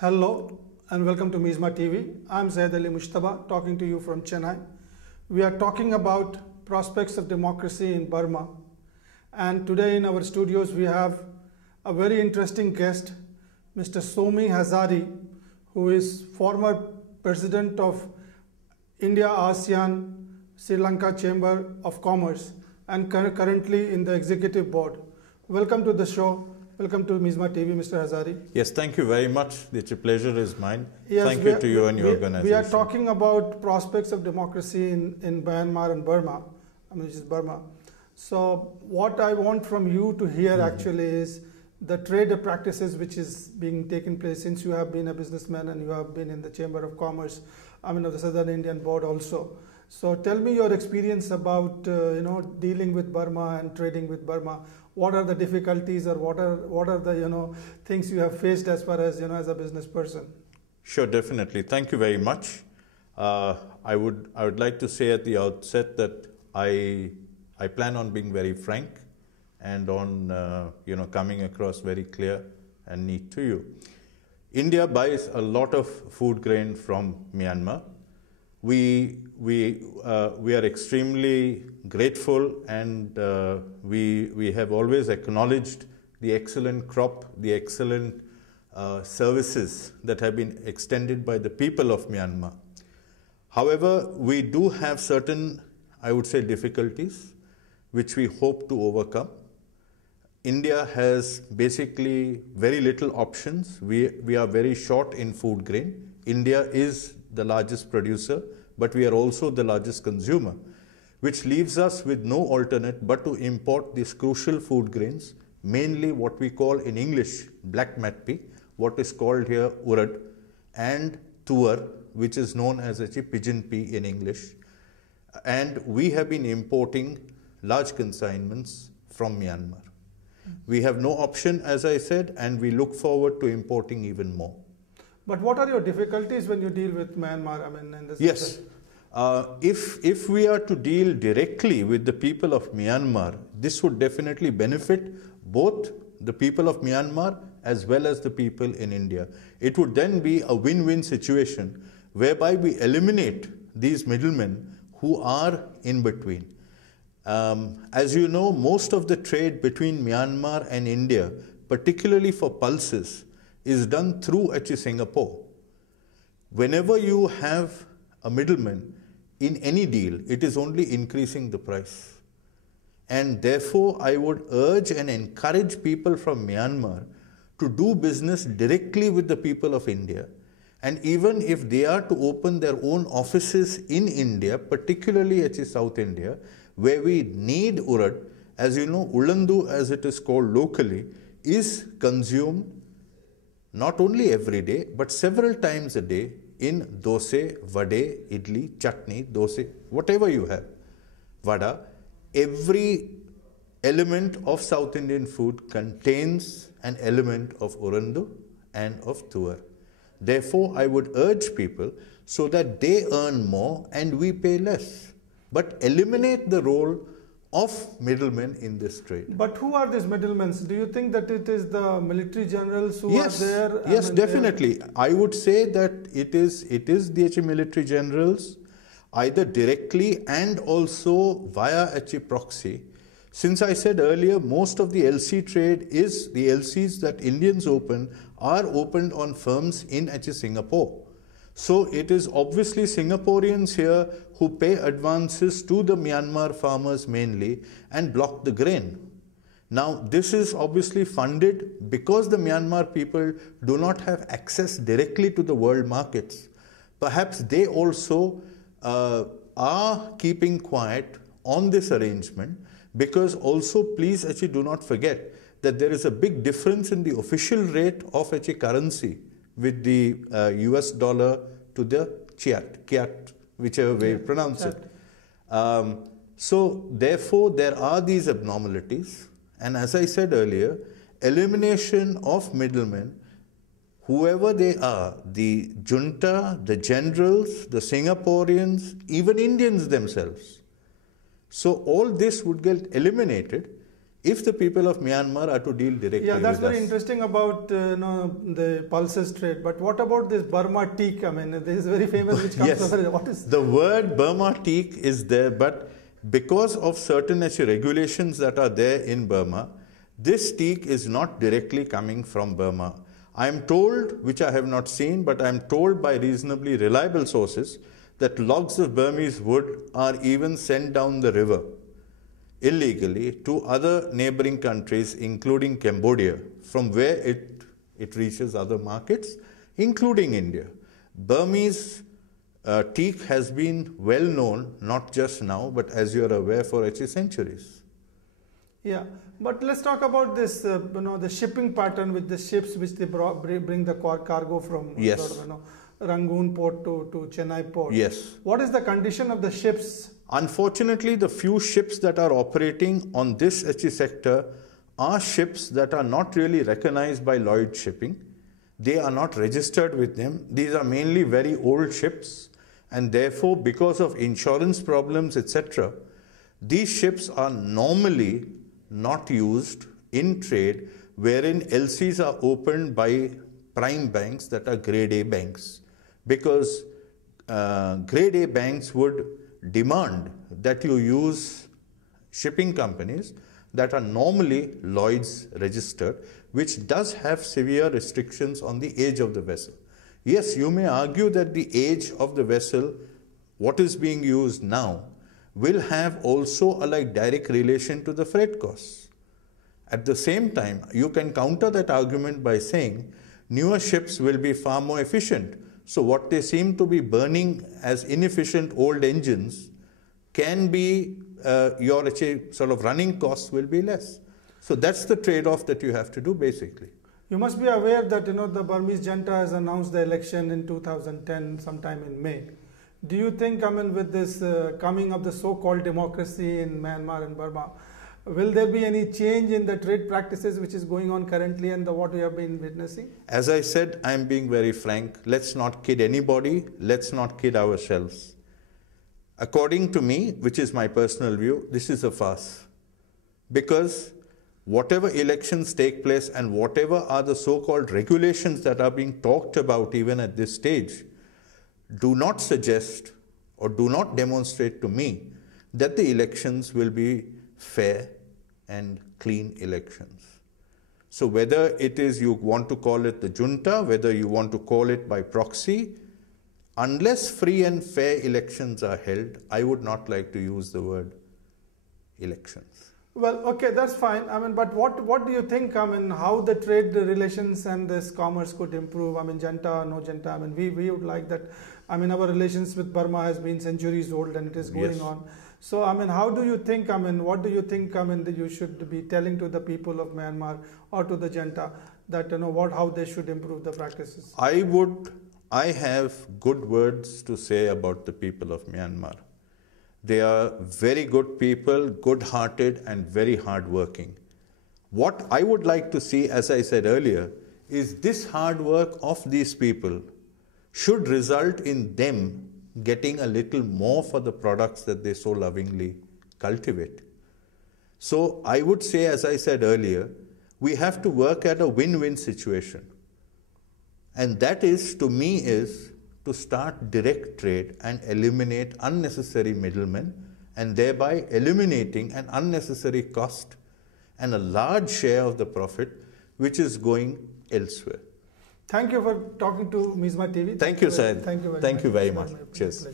Hello and welcome to Mizma TV. I'm Zaid Ali Mushtaba talking to you from Chennai. We are talking about prospects of democracy in Burma. And today in our studios we have a very interesting guest, Mr. Somi Hazari, who is former president of India-ASEAN Sri Lanka Chamber of Commerce and currently in the executive board. Welcome to the show. Welcome to Mizma TV, Mr. Hazari. Yes, thank you very much. It's a pleasure is mine. Yes, thank you to you and your organization. We are talking about prospects of democracy in Myanmar and Burma, which is Burma. So what I want from you to hear actually is the trade practices which is being taken place since you have been a businessman and you have been in the Chamber of Commerce, of the Southern Indian Board also. So tell me your experience about dealing with Burma and trading with Burma. What are the difficulties, or what are the things you have faced as far as as a business person? Sure, definitely. Thank you very much. I would like to say at the outset that I plan on being very frank and on coming across very clear and neat to you. India buys a lot of food grain from Myanmar. We are extremely grateful, and we have always acknowledged the excellent crop, the excellent services that have been extended by the people of Myanmar. However, we do have certain, I would say, difficulties which we hope to overcome. India has basically very little options. We are very short in food grain. India is the largest producer, but we are also the largest consumer, which leaves us with no alternate but to import these crucial food grains, mainly what we call in English black matpi, what is called here urad, and tuar, which is known as a pigeon pea in English. And we have been importing large consignments from Myanmar. We have no option, as I said, and we look forward to importing even more. But what are your difficulties when you deal with Myanmar? In this yes, if we are to deal directly with the people of Myanmar, this would definitely benefit both the people of Myanmar as well as the people in India. It would then be a win-win situation whereby we eliminate these middlemen who are in between. As you know, most of the trade between Myanmar and India, particularly for pulses, is done through Singapore. Whenever you have a middleman in any deal, it is only increasing the price. And therefore, I would urge and encourage people from Myanmar to do business directly with the people of India. And even if they are to open their own offices in India, particularly South India, where we need urad, as you know, ulandu, as it is called locally, is consumed not only every day, but several times a day in dosa, vade, idli, chutney, dosa, whatever you have, vada. Every element of South Indian food contains an element of urandu and of tuar. Therefore, I would urge people so that they earn more and we pay less, but eliminate the role of middlemen in this trade. But who are these middlemen? Do you think that it is the military generals who are there? Yes, definitely. I would say that it is the military generals, either directly and also via proxy. Since I said earlier, most of the LC trade is the LCs that Indians open are opened on firms in Singapore. So it is obviously Singaporeans here who pay advances to the Myanmar farmers mainly and block the grain. Now this is obviously funded because the Myanmar people do not have access directly to the world markets. Perhaps they also are keeping quiet on this arrangement, because also please do not forget that there is a big difference in the official rate of currency with the US dollar to the kyat, whichever way you pronounce it. So therefore there are these abnormalities, and as I said earlier, elimination of middlemen, whoever they are, the junta, the generals, the Singaporeans, even Indians themselves. So all this would get eliminated, if the people of Myanmar are to deal directly with us. Yeah, that's very interesting about the pulses trade. But what about this Burma teak? I mean, this is very famous, which comes Yes. over. What is The word Burma teak is there, but because of certain regulations that are there in Burma, this teak is not directly coming from Burma. I am told, which I have not seen, but I am told by reasonably reliable sources that logs of Burmese wood are even sent down the river illegally to other neighboring countries, including Cambodia, from where it reaches other markets, including India. Burmese teak has been well known, not just now, but as you are aware, for actually centuries. Yeah, but let's talk about this, the shipping pattern with the ships which they bring the cargo from Yes. Rangoon port to Chennai port. Yes. What is the condition of the ships? Unfortunately, the few ships that are operating on this sector are ships that are not really recognized by Lloyd Shipping. They are not registered with them. These are mainly very old ships, and therefore, because of insurance problems, etc., these ships are normally not used in trade wherein LCs are opened by prime banks that are grade A banks, because grade A banks would demand that you use shipping companies that are normally Lloyd's registered, which does have severe restrictions on the age of the vessel. Yes, you may argue that the age of the vessel, what is being used now, will have also a direct relation to the freight costs. At the same time, you can counter that argument by saying newer ships will be far more efficient. So what they seem to be burning as inefficient old engines can be, your sort of running costs will be less. So that's the trade-off that you have to do basically. You must be aware that the Burmese junta has announced the election in 2010, sometime in May. Do you think, with this coming of the so-called democracy in Myanmar and Burma, will there be any change in the trade practices which is going on currently and what we have been witnessing? As I said, I am being very frank. Let's not kid anybody. Let's not kid ourselves. According to me, which is my personal view, this is a farce. Because whatever elections take place and whatever are the so-called regulations that are being talked about even at this stage, do not suggest or do not demonstrate to me that the elections will be fair and clean elections. So whether it is you want to call it the junta, whether you want to call it by proxy, unless free and fair elections are held, I would not like to use the word elections. Well, okay, that's fine. But what do you think, how the trade relations and this commerce could improve? Junta, no junta. We would like that. Our relations with Burma has been centuries old and it is going on. So, how do you think, what do you think, that you should be telling to the people of Myanmar or to the junta that, how they should improve the practices? I have good words to say about the people of Myanmar. They are very good people, good-hearted and very hard-working. What I would like to see, as I said earlier, is this hard work of these people should result in them getting a little more for the products that they so lovingly cultivate. So I would say, as I said earlier, we have to work at a win-win situation. And that is, to me, is to start direct trade and eliminate unnecessary middlemen and thereby eliminating an unnecessary cost and a large share of the profit which is going elsewhere. Thank you for talking to Mizma TV. Thank you, Syed. Thank you very much. Thank you very much. Cheers.